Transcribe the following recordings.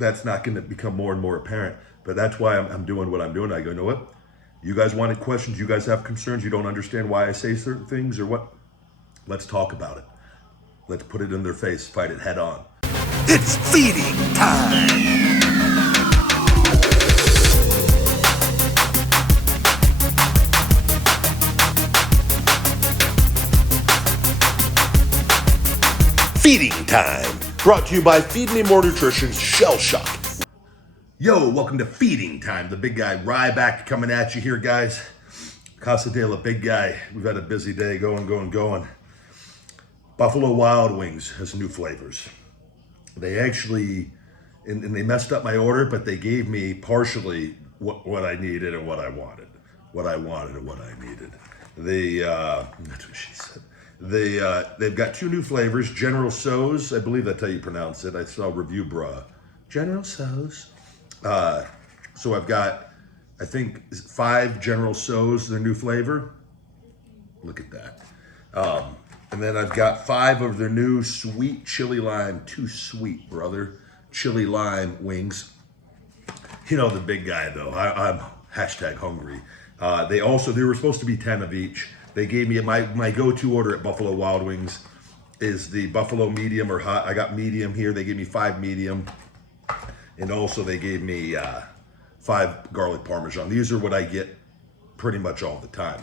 that's not going to become more and more apparent. But that's why I'm doing what I'm doing. I go, you know what? You guys wanted questions. You guys have concerns. You don't understand why I say certain things or what? Let's talk about it. Let's put it in their face. Fight it head on. It's feeding time. Feeding time. Brought to you by Feed Me More Nutrition's Shell Shock. Yo, welcome to Feeding Time. The big guy Ryback coming at you here, guys. Casa de la Big Guy. We've had a busy day going. Buffalo Wild Wings has new flavors. They actually, and they messed up my order, but they gave me partially what I needed and what I wanted. What I wanted and what I needed. That's what she said. They've got two new flavors, General Tso's, I believe that's how you pronounce it. I saw Review Bra. General Tso's. So I've got, I think, 5 General Tso's, their new flavor. Look at that. And then I've got 5 of their new sweet chili lime, too sweet, brother, chili lime wings. You know the big guy though, I'm hashtag hungry. They were supposed to be 10 of each. They gave me, my go-to order at Buffalo Wild Wings is the Buffalo medium or hot. I got medium here. They gave me 5 medium. And also they gave me 5 garlic parmesan. These are what I get pretty much all the time.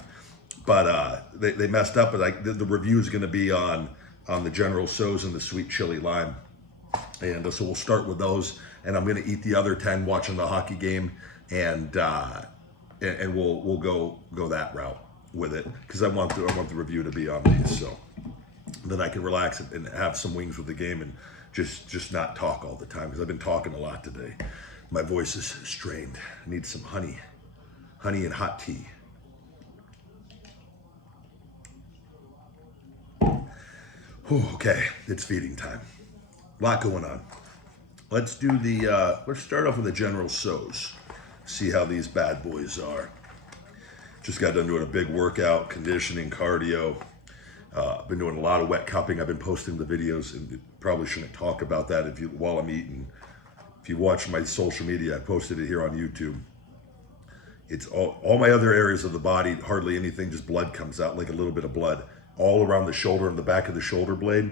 But they messed up. But the review is going to be on the General Tso's and the sweet chili lime. And so we'll start with those. And I'm going to eat the other 10 watching the hockey game. And we'll go that route with it, because I want the review to be on these, so then I can relax and have some wings with the game and just not talk all the time, because I've been talking a lot today. My voice is strained. I need some honey and hot tea. Okay, it's feeding time. A lot going on. Let's do let's start off with the General Tso's. See how these bad boys are. Just got done doing a big workout, conditioning, cardio. Been doing a lot of wet cupping. I've been posting the videos, and probably shouldn't talk about that while I'm eating. If you watch my social media, I posted it here on YouTube. It's all my other areas of the body, hardly anything, just blood comes out, like a little bit of blood. All around the shoulder and the back of the shoulder blade.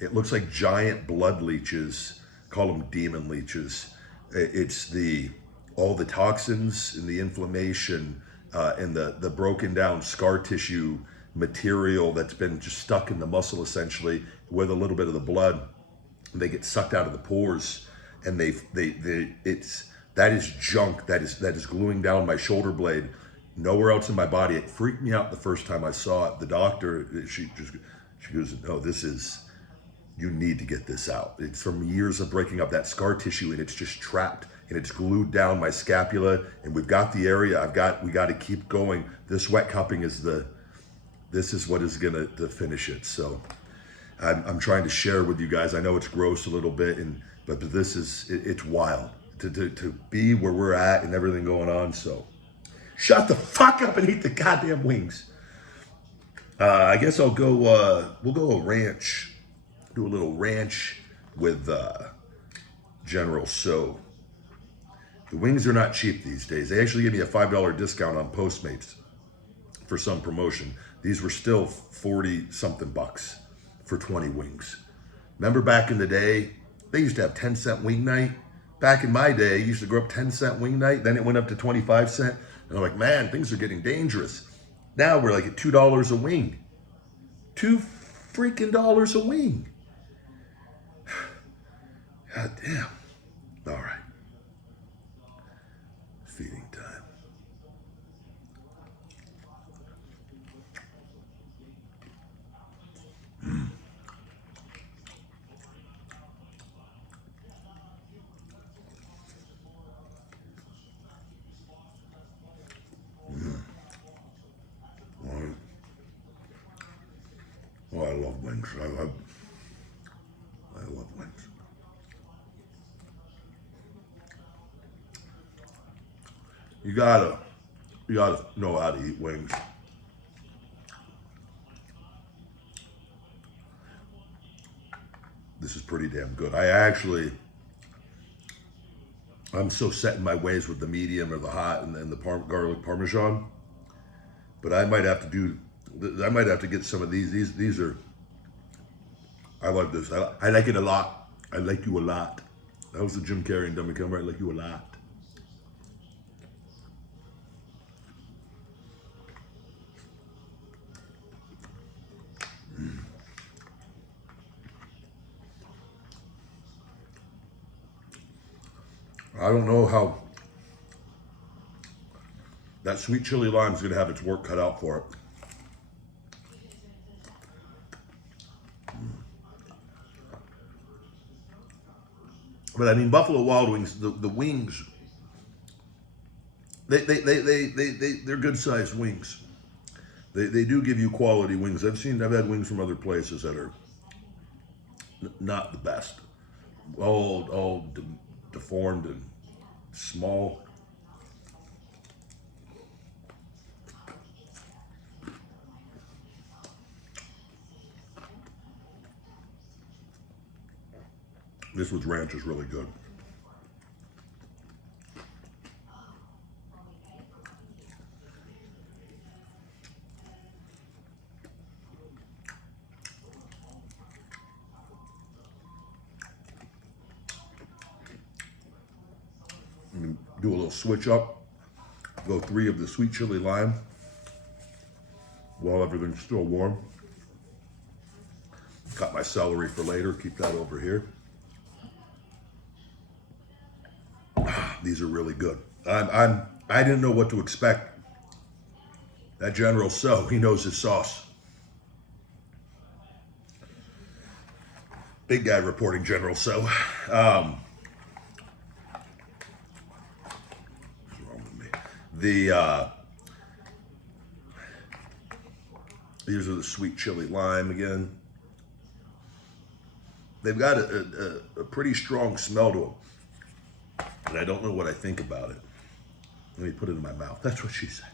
It looks like giant blood leeches. Call them demon leeches. It's all the toxins and the inflammation and the broken down scar tissue material that's been just stuck in the muscle, essentially, with a little bit of the blood. They get sucked out of the pores, and that is junk that is gluing down my shoulder blade. Nowhere else in my body. It freaked me out the first time I saw it. The doctor, she goes, "No, you need to get this out. It's from years of breaking up that scar tissue, and it's just trapped, and it's glued down my scapula, and we've got the area. we got to keep going. This wet cupping is what is gonna finish it." So I'm trying to share with you guys. I know it's gross a little bit, but it's wild to be where we're at and everything going on. So shut the fuck up and eat the goddamn wings. I guess we'll go a ranch. Do a little ranch with General Tso. The wings are not cheap these days. They actually gave me a $5 discount on Postmates for some promotion. These were still 40 something bucks for 20 wings. Remember back in the day, they used to have 10-cent wing night. Back in my day, it used to go up 10-cent wing night. Then it went up to 25 cent. And I'm like, man, things are getting dangerous. Now we're like at $2 a wing. $2 freaking a wing. God damn. All right. Feeding time. Oh, I love wings. I love wings. You gotta know how to eat wings. This is pretty damn good. I actually I'm so set in my ways with the medium or the hot and then the garlic parmesan. But I might have to I might have to get some of these. These are, I love this. I like it a lot. I like you a lot. That was the Jim Carrey and Dumb and Dumber. I like you a lot. I don't know how that sweet chili lime is going to have its work cut out for it. But I mean, Buffalo Wild Wings, the wings, they're good sized wings. They do give you quality wings. I've had wings from other places that are not the best. All deformed and small. This with ranch is really good. Do a little switch up. Go 3 of the sweet chili lime while everything's still warm. Cut my celery for later. Keep that over here. These are really good. I didn't know what to expect. That General So, he knows his sauce. Big guy reporting, General So. What's wrong with me? These are the sweet chili lime again. They've got a pretty strong smell to them. And I don't know what I think about it. Let me put it in my mouth. That's what she said.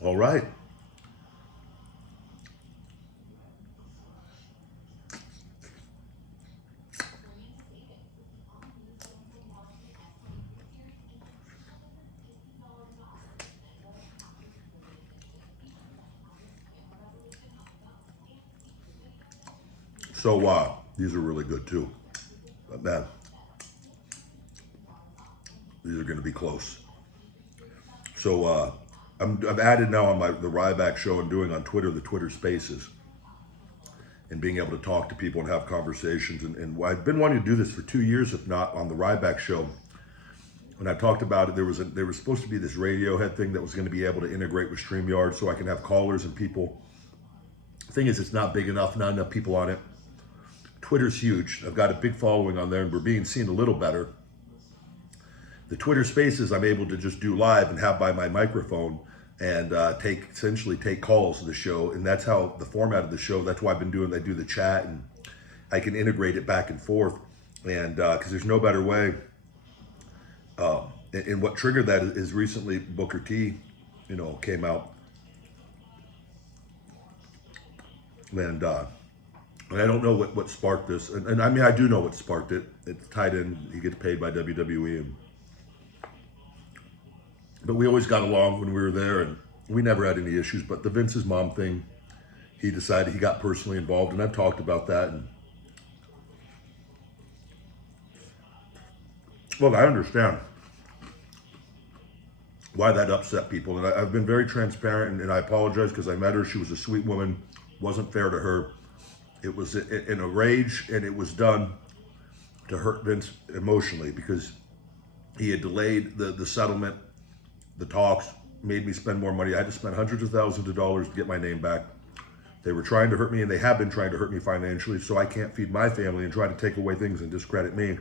All right. So these are really good too. But man, these are going to be close. So I've added now on the Ryback show I'm doing on Twitter, the Twitter Spaces, and being able to talk to people and have conversations. And I've been wanting to do this for 2 years, if not, on the Ryback show. When I talked about it, there was supposed to be this Radiohead thing that was going to be able to integrate with StreamYard, so I can have callers and people. The thing is, it's not big enough, not enough people on it. Twitter's huge. I've got a big following on there, and we're being seen a little better. The Twitter Spaces, I'm able to just do live and have by my microphone and essentially take calls to the show, and that's how the format of the show. That's why I've been doing. I do the chat, and I can integrate it back and forth, and because there's no better way. And what triggered that is recently Booker T, came out, and I don't know what sparked this, and I mean I do know what sparked it. It's tied in. He gets paid by WWE, but we always got along when we were there, and we never had any issues. But the Vince's mom thing, he decided he got personally involved, and I've talked about that. And look, I understand why that upset people, and I've been very transparent, and I apologize because I met her. She was a sweet woman. Wasn't fair to her. It was in a rage, and it was done to hurt Vince emotionally because he had delayed the settlement, the talks, made me spend more money. I had to spend hundreds of thousands of dollars to get my name back. They were trying to hurt me, and they have been trying to hurt me financially, so I can't feed my family and try to take away things and discredit me.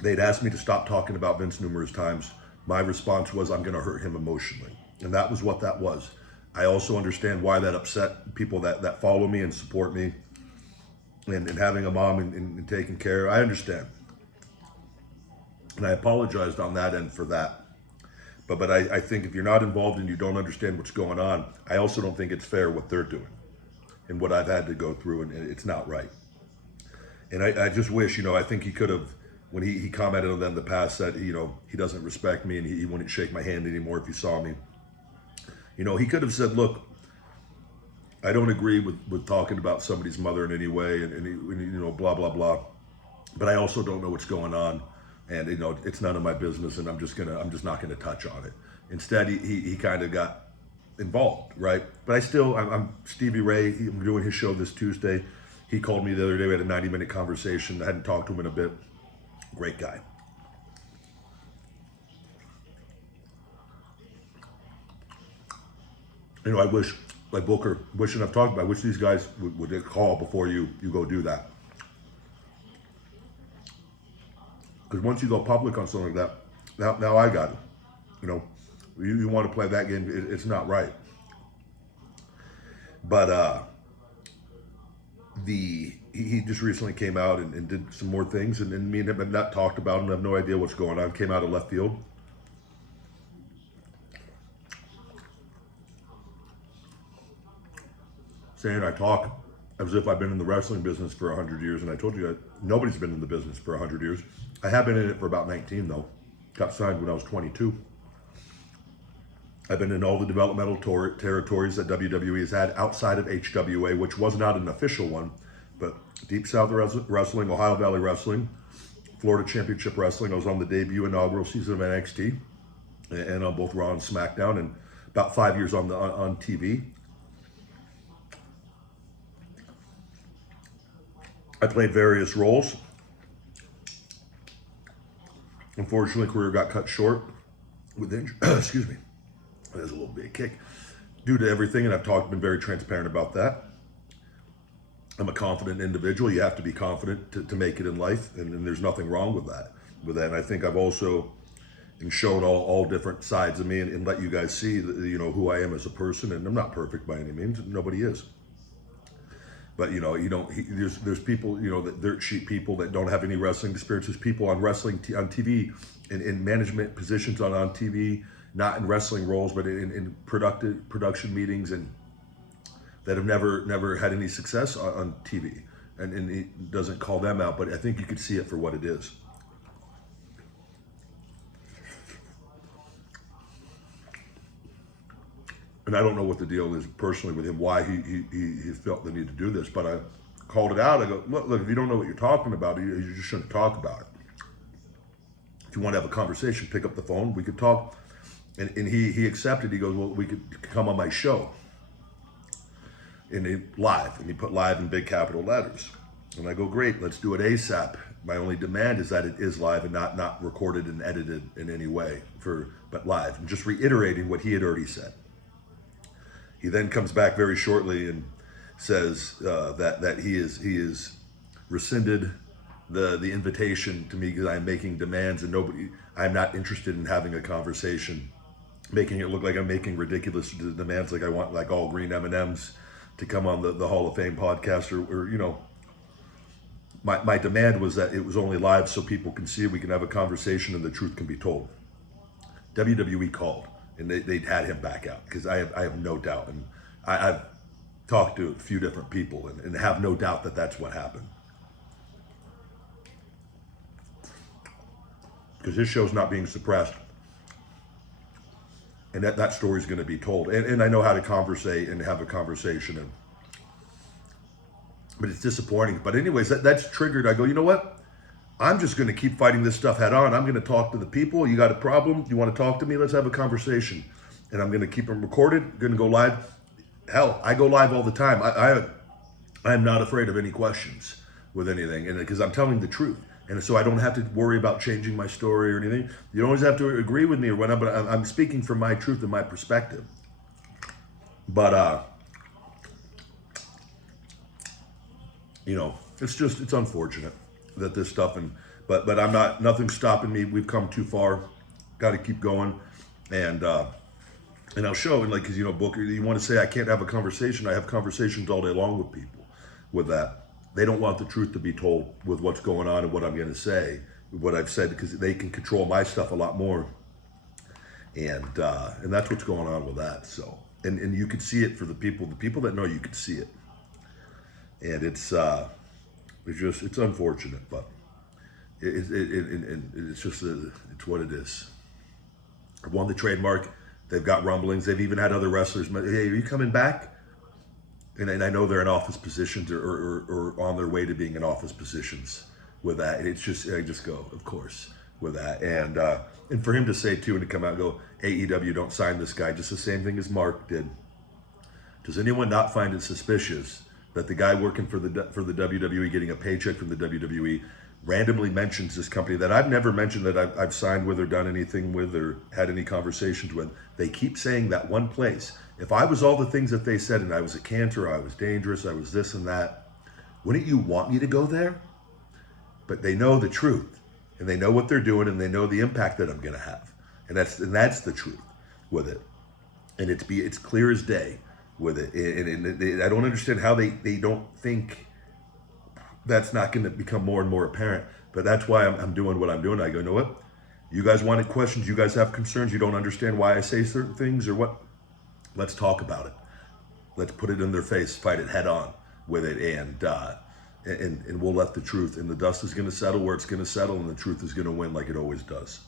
They'd asked me to stop talking about Vince numerous times. My response was, I'm going to hurt him emotionally. And that was what that was. I also understand why that upset people that follow me and support me, and having a mom and taking care. I understand. And I apologized on that end for that. But I think if you're not involved and you don't understand what's going on, I also don't think it's fair what they're doing and what I've had to go through, and it's not right. And I just wish, I think he could have, when he commented on that in the past, that, he doesn't respect me and he wouldn't shake my hand anymore if he saw me. He could have said, look, I don't agree with talking about somebody's mother in any way and blah, blah, blah. But I also don't know what's going on. And, it's none of my business and I'm just not going to touch on it. Instead, he kind of got involved, right? But I'm Stevie Ray. I'm doing his show this Tuesday. He called me the other day. We had a 90-minute conversation. I hadn't talked to him in a bit. Great guy. I wish, like Booker, and I've talked about, I wish these guys would call before you go do that. Because once you go public on something like that, now I got it. You want to play that game, it's not right. But he just recently came out and did some more things, and me and him have not talked about him. I have no idea what's going on. Came out of left field. Saying I talk as if I've been in the wrestling business for 100 years, and I told you nobody's been in the business for 100 years. I have been in it for about 19 though. Got signed when I was 22. I've been in all the developmental territories that WWE has had outside of HWA, which was not an official one, but Deep South Wrestling, Ohio Valley Wrestling, Florida Championship Wrestling. I was on the debut inaugural season of NXT and on both Raw and SmackDown, and about 5 years on TV. I played various roles. Unfortunately, career got cut short with injury. Excuse me. There's a little bit of kick due to everything, and I've been very transparent about that. I'm a confident individual. You have to be confident to make it in life, and there's nothing wrong with that. And I think I've also shown all different sides of me and let you guys see, who I am as a person. And I'm not perfect by any means. Nobody is. But there's people, that dirt sheet people that don't have any wrestling experience. There's people on wrestling on TV in management positions on TV, not in wrestling roles, but in production meetings, and that have never had any success on TV. And it doesn't call them out, but I think you could see it for what it is. And I don't know what the deal is personally with him, why he felt the need to do this, but I called it out. I go, look, if you don't know what you're talking about, you just shouldn't talk about it. If you want to have a conversation, pick up the phone, we could talk. And he accepted. He goes, well, we could come on my show. And live, and he put live in big capital letters. And I go, great, let's do it ASAP. My only demand is that it is live and not recorded and edited in any way, but live. And just reiterating what he had already said. He then comes back very shortly and says that he is rescinded the invitation to me because I'm making demands, and I'm not interested in having a conversation, making it look like I'm making ridiculous demands, like I want like all green M&Ms to come on the Hall of Fame podcast, or my demand was that it was only live so people can see it, we can have a conversation, and the truth can be told. WWE called. And they'd had him back out, because I have no doubt, and I've talked to a few different people and have no doubt that that's what happened. Because his show's not being suppressed, and that story's going to be told. And I know how to conversate and have a conversation, but it's disappointing. But anyways, that's triggered. I go, you know what? I'm just going to keep fighting this stuff head on. I'm going to talk to the people. You got a problem? You want to talk to me? Let's have a conversation. And I'm going to keep them recorded. I'm going to go live. Hell, I go live all the time. I'm not afraid of any questions with anything, and because I'm telling the truth. And so I don't have to worry about changing my story or anything. You don't always have to agree with me or whatnot, but I'm speaking from my truth and my perspective. But, it's unfortunate that this stuff, but I'm not, nothing's stopping me. We've come too far. Got to keep going, and I'll show. And because Booker, you want to say I can't have a conversation? I have conversations all day long with people. With that, they don't want the truth to be told with what's going on and what I'm going to say, what I've said, because they can control my stuff a lot more. And that's what's going on with that. So, and you could see it for the people that know, you could see it. And it's unfortunate, but it's just, it's what it is. I won the trademark. They've got rumblings. They've even had other wrestlers, hey, are you coming back? And I know they're in office positions or on their way to being in office positions with that. And it's just, I just go, of course, with that. And for him to say too, and to come out and go, AEW, don't sign this guy, just the same thing as Mark did. Does anyone not find it suspicious that the guy working for the WWE, getting a paycheck from the WWE, randomly mentions this company that I've never mentioned, that I've signed with or done anything with or had any conversations with? They keep saying that one place. If I was all the things that they said, and I was a cancer, I was dangerous, I was this and that, wouldn't you want me to go there? But they know the truth, and they know what they're doing, and they know the impact that I'm going to have, and that's the truth with it. And it's clear as day with it. And I don't understand how they don't think that's not going to become more and more apparent. But that's why I'm doing what I'm doing. I go, you know what? You guys wanted questions. You guys have concerns. You don't understand why I say certain things or what? Let's talk about it. Let's put it in their face, fight it head on with it, and we'll let the truth, and the dust is going to settle where it's going to settle, and the truth is going to win like it always does.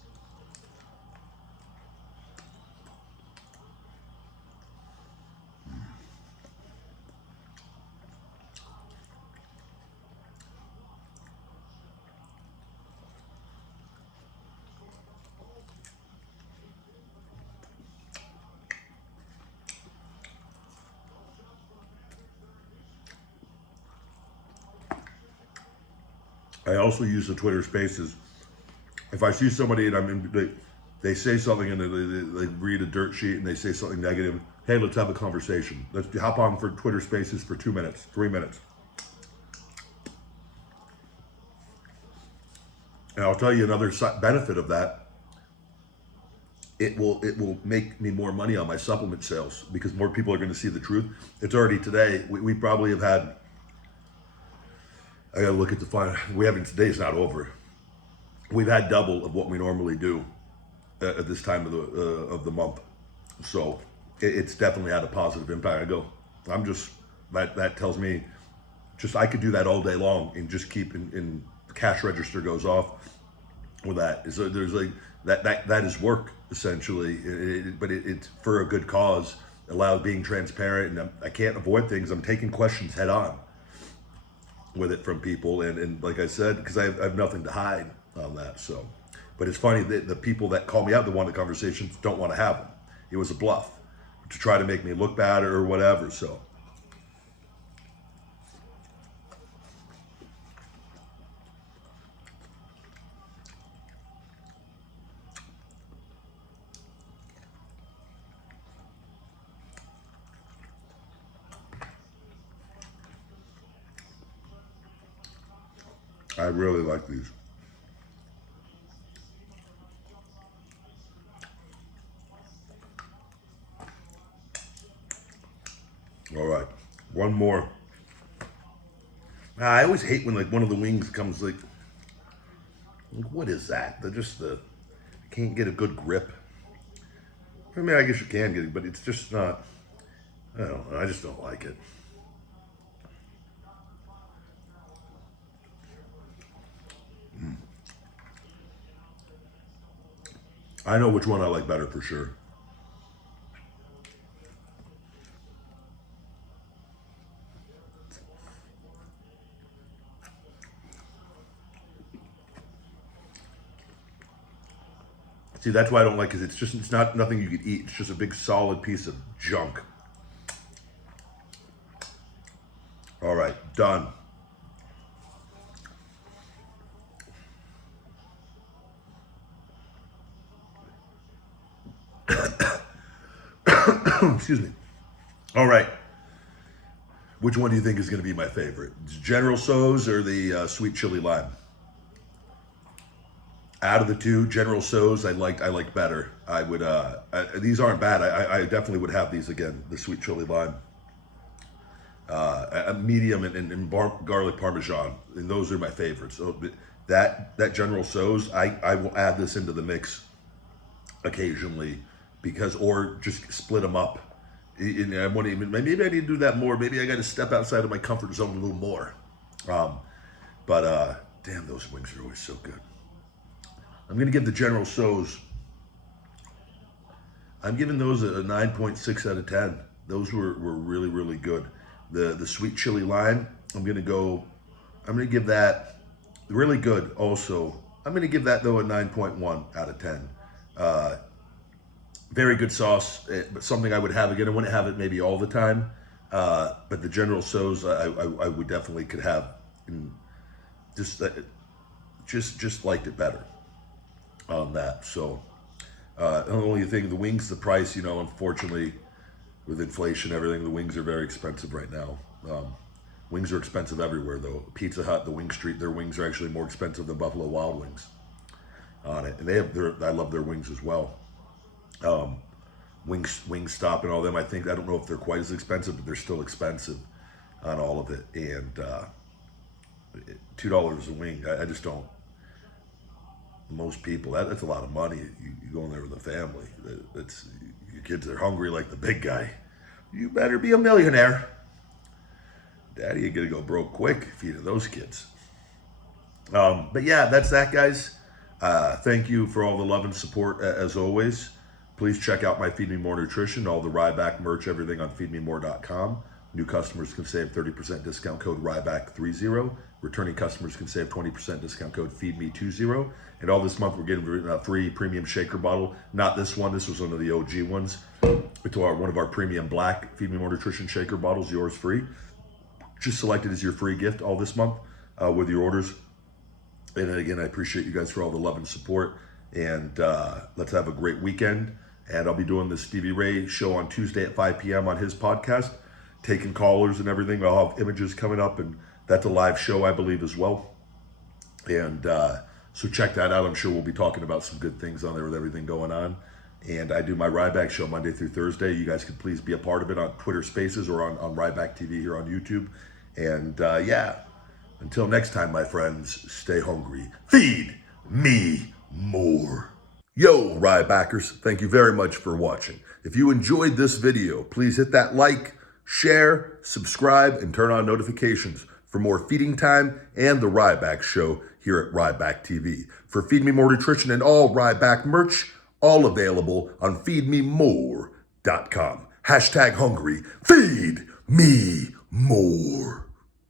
I also use the Twitter Spaces. If I see somebody and they say something and they read a dirt sheet and they say something negative, hey, let's have a conversation. Let's hop on for Twitter Spaces for 2 minutes, 3 minutes. And I'll tell you another benefit of that. It will make me more money on my supplement sales because more people are going to see the truth. It's already today. We probably have had, I gotta look at the final. We haven't, today's not over. We've had double of what we normally do at this time of the month. So it's definitely had a positive impact. I go, that tells me just, I could do that all day long and just keep in the cash register goes off with that. So there's like, that is work essentially, but it's for a good cause, allows being transparent, and I can't avoid things. I'm taking questions head on with it from people, and like I said, because I have nothing to hide on that. So, but it's funny that the people that call me out that want the conversations don't want to have them. It was a bluff to try to make me look bad or whatever. So I really like these. All right, one more. I always hate when like one of the wings comes like what is that? I can't get a good grip. I mean, I guess you can get it, but it's just not, I don't know, I just don't like it. I know which one I like better for sure. See, that's why I don't like it. It's not nothing you could eat. It's just a big solid piece of junk. All right, done. Excuse me. All right. Which one do you think is going to be my favorite? General Tso's or the sweet chili lime? Out of the two, General Tso's I like better. I would these aren't bad. I definitely would have these again. The sweet chili lime, a medium and garlic parmesan, and those are my favorites. So that General Tso's, I will add this into the mix occasionally because, or just split them up. And I want to even, maybe I need to do that more. Maybe I got to step outside of my comfort zone a little more. But damn, those wings are always so good. I'm going to give the General Tso's, I'm giving those a 9.6 out of 10. Those were really, really good. The sweet chili lime, I'm going to give that really good also. I'm going to give that, though, a 9.1 out of 10. Very good sauce, but something I would have again. I wouldn't have it maybe all the time, but the General Tso's I would definitely could have, and just liked it better on that. So the only thing, the wings, the price, you know, unfortunately, with inflation, everything, the wings are very expensive right now. Wings are expensive everywhere, though. Pizza Hut, the Wing Street, their wings are actually more expensive than Buffalo Wild Wings on it, and they have I love their wings as well. Wingstop and all them, I don't know if they're quite as expensive, but they're still expensive on all of it. And $2 a wing, I just don't. Most people, that's a lot of money. You go in there with a family. That's your kids are hungry like the big guy. You better be a millionaire. Daddy, you're gonna go broke quick feeding those kids. But yeah, that's that, guys. Thank you for all the love and support as always. Please check out my Feed Me More Nutrition, all the Ryback merch, everything on feedmemore.com. New customers can save 30% discount code Ryback30. Returning customers can save 20% discount code FEEDME20. And all this month we're getting a free premium shaker bottle. Not this one, this was one of the OG ones. To one of our premium black Feed Me More Nutrition shaker bottles, yours free. Just selected as your free gift all this month with your orders. And again, I appreciate you guys for all the love and support. And let's have a great weekend. And I'll be doing the Stevie Ray show on Tuesday at 5 p.m. on his podcast, taking callers and everything. I'll have images coming up, and that's a live show, I believe, as well. And so check that out. I'm sure we'll be talking about some good things on there with everything going on. And I do my Ryback show Monday through Thursday. You guys can please be a part of it on Twitter Spaces or on Ryback TV here on YouTube. And yeah, until next time, my friends, stay hungry. Feed me more. Yo, Rybackers, thank you very much for watching. If you enjoyed this video, please hit that like, share, subscribe, and turn on notifications for more feeding time and the Ryback show here at Ryback TV. For Feed Me More Nutrition and all Ryback merch, all available on feedmemore.com. #hungry. Feed me more.